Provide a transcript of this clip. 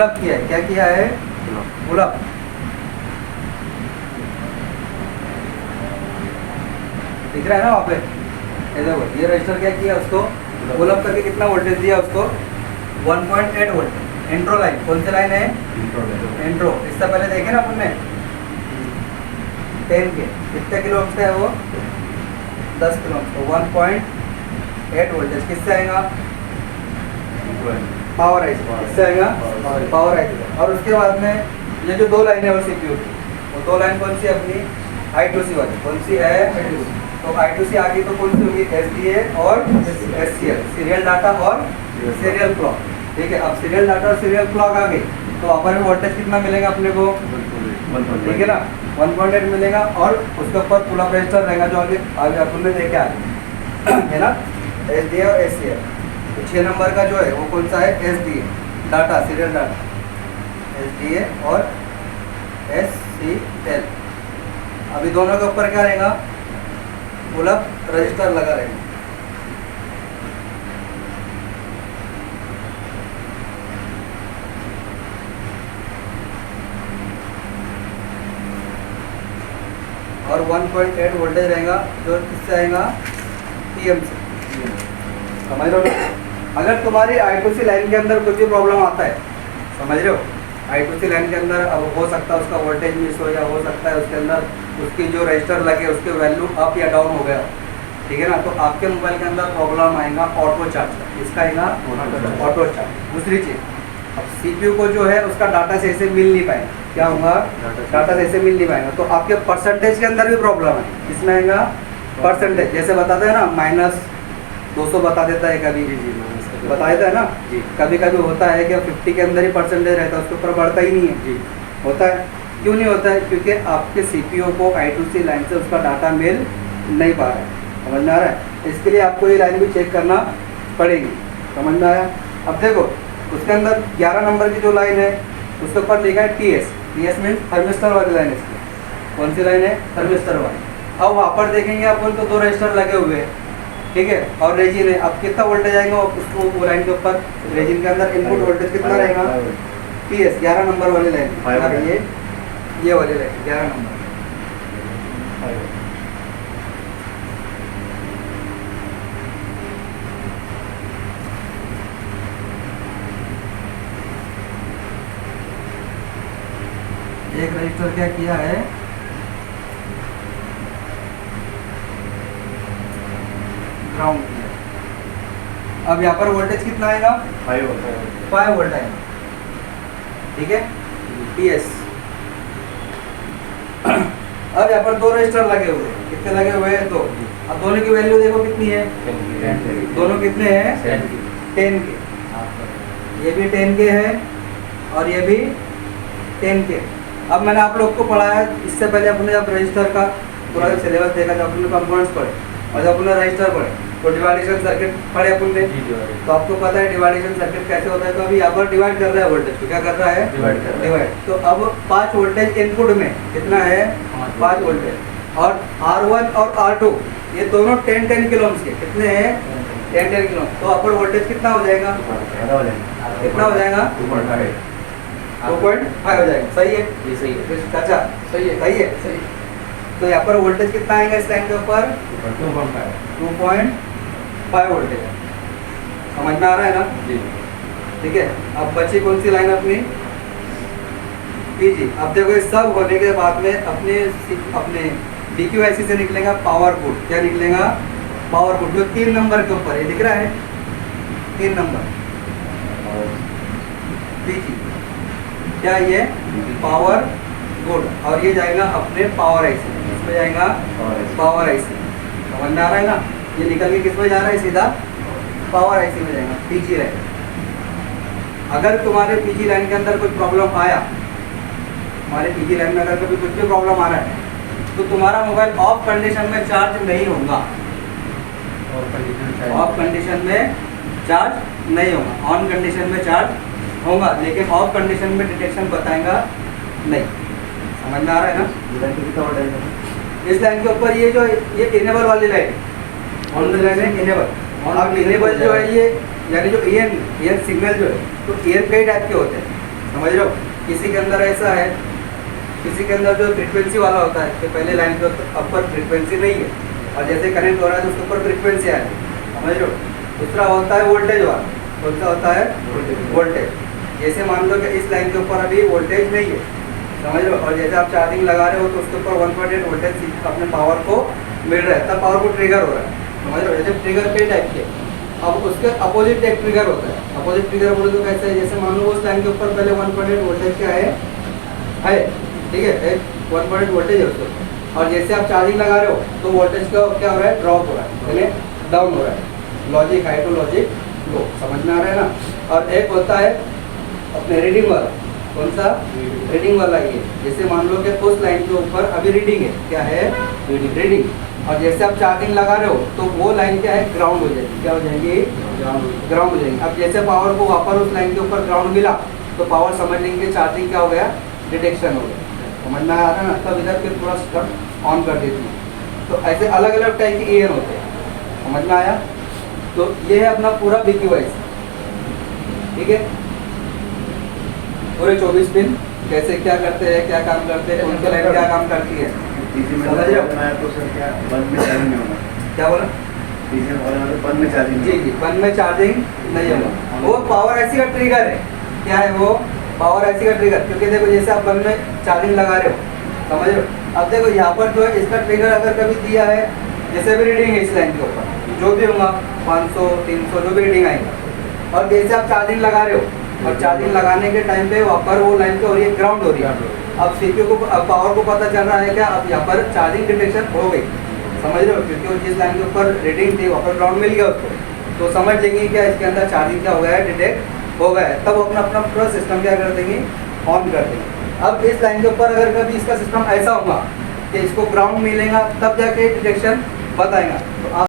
Pull up किया है। क्या किया है? Pull up. दिख रहा है ना वहाँ पे? ये देखो, ये रजिस्टर क्या किया, उसको पुल अप करके कितना वोल्टेज दिया उसको? 1.8 वोल्ट। इंट्रो लाइन, कौन सी लाइन है? इंट्रो। इससे पहले देखे ना अपन ने 10 के, कितने किलो ओम्स का है वो? 10 किलो ओम्स का। 1.8 वोल्टेज किससे आएगा? पावर आई से। किससे आएगा? पावर आई से। और उसके बाद में ये जो दो लाइन है वो सीपीयू की, वो दो लाइन कौन सी है अपनी? I2C वाली। कौन सी है? तो I2C आ गई तो कौन सी होगी? SDA और SCL, सीरियल डाटा और सीरियल क्लॉक। ठीक है, अब सीरियल डाटा और सीरियल क्लॉक आ गई तो अपर में वोल्टेज कितना मिलेगा अपने को? ठीक है ना, 1.8 मिलेगा। और उसके ऊपर पुल अप रजिस्टर रहेगा जो आगे अपन ने देखे आगे है ना, SDA और SCL। तो 6 नंबर का जो है वो कौन सा है? SDA data, serial data, SDA और SCL। अभी दोनों के ऊपर क्या रहेगा? पुल अप रजिस्टर लगा रहेगा। और 1.8 वोल्टेज रहेगा जो किससे आएगा? PM से। समझ रहे हो? अगर तुम्हारी I2C लाइन के अंदर कुछ भी प्रॉब्लम आता है, समझ रहे हो, I2C लाइन के अंदर अब हो सकता है उसका वोल्टेज मिस हो, या हो सकता है उसके अंदर उसकी जो रजिस्टर लगे उसके वैल्यू अप या डाउन हो गया, ठीक है ना, तो आपके मोबाइल के अंदर प्रॉब्लम आएगा ऑटो चार्ज का। इसका आएगा ऑटो चार्ज। दूसरी चीज़, अब CPU को जो है उसका डाटा से ऐसे मिल नहीं पाएगा। क्या होगा? डाटा से ऐसे मिल नहीं पाएगा तो आपके परसेंटेज के अंदर भी प्रॉब्लम है। किसमें आएगा? परसेंटेज। जैसे बताते हैं ना, -200 बता देता है, कभी बता देता है ना, कभी कभी होता है कि 50 के अंदर ही परसेंटेज रहता है, उसके ऊपर बढ़ता ही नहीं है। होता है। क्यों नहीं होता है? क्योंकि आपके CPU को I2C लाइन से उसका डाटा मिल नहीं पा रहा है। समझ में आ रहा है? इसके लिए आपको ये लाइन भी चेक करना पड़ेगी। समझ में आया? अब देखो, उसके अंदर 11 नंबर की जो लाइन है उसके ऊपर लिखा है TS। TS मीन्स थर्मिस्टर वाली लाइन है। इसकी कौन सी लाइन है? थर्मिस्टर वाली। अब वहाँ पर देखेंगे अपन तो 2 रजिस्टर लगे हुए हैं, ठीक है, और रेजिन है। अब कितना वोल्टेज आएगा उसको वो लाइन के ऊपर? रेजिन के अंदर इनपुट वोल्टेज कितना रहेगा? TS 11 नंबर वाली लाइन, ये वाली लाइन 11 नंबर। एक रजिस्टर क्या किया है? ग्राउंड किया। अब यहाँ पर वोल्टेज कितना आएगा? 5 वोल्ट आएगा। ठीक है, TS। अब यहाँ पर 2 रजिस्टर लगे हुए हैं। कितने लगे हुए हैं? 2। अब दोनों की वैल्यू देखो कितनी है? दोनों कितने हैं? 10 के। ये भी 10 के है और ये भी 10 के। अब मैंने आप लोग को पढ़ाया, इससे पहले अपने जब रजिस्टर का पूरा सिलेबस देखा, जब अपने कंपोनेंट्स पढ़े और जब अपने रजिस्टर पढ़े तो डिवाइडेशन सर्किट पढ़े अपन ने, तो आपको पता है डिवाइडेशन सर्किट कैसे होता है। तो अभी यहाँ पर डिवाइड कर रहा है वोल्टेज को। क्या कर रहा है? डिवाइड। तो अब 5 वोल्टेज इनपुट में कितना है? 5 वोल्टेज। और R1 और R2 ये दोनों 10-10 किलो ओम्स के। कितने हैं? 10-10 किलो। तो अपर वोल्टेज कितना हो जाएगा? कितना हो जाएगा? 2.5 हो जाएगा। सही है? ये सही है। अच्छा, सही है, सही है, सही। तो यहाँ पर वोल्टेज कितना आएगा इस लाइन के ऊपर? 2.5 वोल्टेज है। समझ में आ रहा है ना? जी। ठीक है, अब बची कौन सी लाइन अपनी? PG। अब देखो, इस सब होने के बाद में अपने DQIC से निकलेगा पावर गुड। क्या निकलेगा? पावर गुड, जो 3 नंबर के ऊपर है। दिख रहा है? 3 नंबर PG। क्या ये? Power good. और ये जाएगा अपने पावर IC। किसमें जाएगा? Power IC। समझ में आ रहा है ना? ये निकल के किसमें जा रहा है? सीधा पावर IC में जाएगा, PG रहेगा। अगर तुम्हारे PG लाइन के अंदर कुछ प्रॉब्लम आया, हमारे PG लाइन में अगर कभी कुछ भी प्रॉब्लम आ रहा है तो तुम्हारा मोबाइल ऑफ कंडीशन में चार्ज नहीं होगा। ऑफ कंडीशन में चार्ज नहीं होगा, ऑन कंडीशन में चार्ज होगा, लेकिन ऑफ कंडीशन में डिटेक्शन बताएगा नहीं। समझ में आ रहा है ना? इस लाइन के ऊपर ये जो ये इनेबल वाली लाइन, ऑन द लाइन है इनेबल। अब इनेबल जो है ये, यानी जो EN सिग्नल जो है, तो EN कई टाइप के होते हैं। समझ रहे हो। किसी के अंदर ऐसा है, किसी के अंदर जो फ्रीक्वेंसी वाला होता है कि पहले लाइन के ऊपर फ्रीक्वेंसी नहीं है और जैसे कनेक्ट हो रहा है तो उसके ऊपर फ्रीक्वेंसी आ रही है, समझ रहे हो। दूसरा होता है वोल्टेज वाला, कौन सा होता है वोल्टेज। जैसे मान लो कि इस लाइन के ऊपर अभी वोल्टेज नहीं है, समझ रहे हो, और जैसे आप चार्जिंग लगा रहे हो तो उसके ऊपर 1.8 वोल्टेज अपने पावर को मिल रहा है, तब पावर को ट्रिगर हो रहा है, समझ रहे हो। जैसे ट्रिगर कई टाइप के, अब उसके अपोजिट एक ट्रिगर होता है। अपोजिट ट्रिगर बोले तो कैसे है, जैसे मान लो उस लाइन के ऊपर पहले 1.8 वोल्टेज क्या है, ठीक है, एक 1.8 वोल्टेज है उसके ऊपर, और जैसे आप चार्जिंग लगा रहे हो तो वोल्टेज का क्या हो रहा है, ड्रॉप हो रहा है, यानी डाउन हो रहा है, logic high to logic low, समझ में आ रहा है ना। और एक होता है अपने रीडिंग वाला, कौन सा रीडिंग वाला, ये जैसे मान लो कि उस लाइन के ऊपर अभी रीडिंग है, क्या है रीडिंग, और जैसे आप चार्जिंग लगा रहे हो तो वो लाइन क्या है, ग्राउंड हो जाएगी, क्या हो जाएगी, ग्राउंड हो जाएगी। अब जैसे पावर को वापस उस लाइन के ऊपर ग्राउंड मिला तो पावर समझ लेंगे चार्जिंग क्या हो गया, डिटेक्शन हो गया, समझ में आ रहा है ना। तब इधर फिर पूरा सिस्टम ऑन कर देती है। तो ऐसे अलग अलग टाइप के ईयर होते हैं, समझ में आया। तो ये है अपना पूरा BQIC, ठीक है। पूरे 24 पिन कैसे क्या करते हैं, क्या काम करते हैं, उनके लाइन क्या काम करती है, समझ रहे हो। तो सर क्या बंद में चार्जिंग नहीं होगा, क्या बोला, बंद में चार्जिंग, जी बंद में चार्जिंग नहीं होगा, वो पावर ऐसी का ट्रिगर है, क्या है वो पावर ऐसी का ट्रिगर। क्योंकि देखो जैसे आप बंद में चार्जिंग लगा रहे हो, समझ रहे हो। अब देखो यहाँ पर जो है इसका ट्रिगर अगर कभी दिया है, जैसे भी रीडिंग है इस लाइन के ऊपर जो भी होगा 500 300 जो भी रीडिंग आएगा, और जैसे आप चार्जिंग लगा रहे हो और चार्जिंग लगाने के टाइम पे वहाँ पर वो लाइन पे हो रही है, ग्राउंड हो रही है। अब CPU को पावर को पता चल रहा है क्या, अब यहाँ पर चार्जिंग डिटेक्शन हो गई, समझ रहे हो। क्योंकि वो जिस लाइन के ऊपर रीडिंग थी वहाँ पर ग्राउंड मिल गया उसको, तो समझ लेंगे क्या इसके अंदर चार्जिंग क्या हो गया है, डिटेक्ट हो गया है। तब अपना अपना पूरा सिस्टम क्या कर देंगे, ऑन कर देंगे। अब इस लाइन के ऊपर अगर कभी इसका सिस्टम ऐसा होगा कि इसको ग्राउंड मिलेगा तब जाके डिटेक्शन बताएगा, तो आप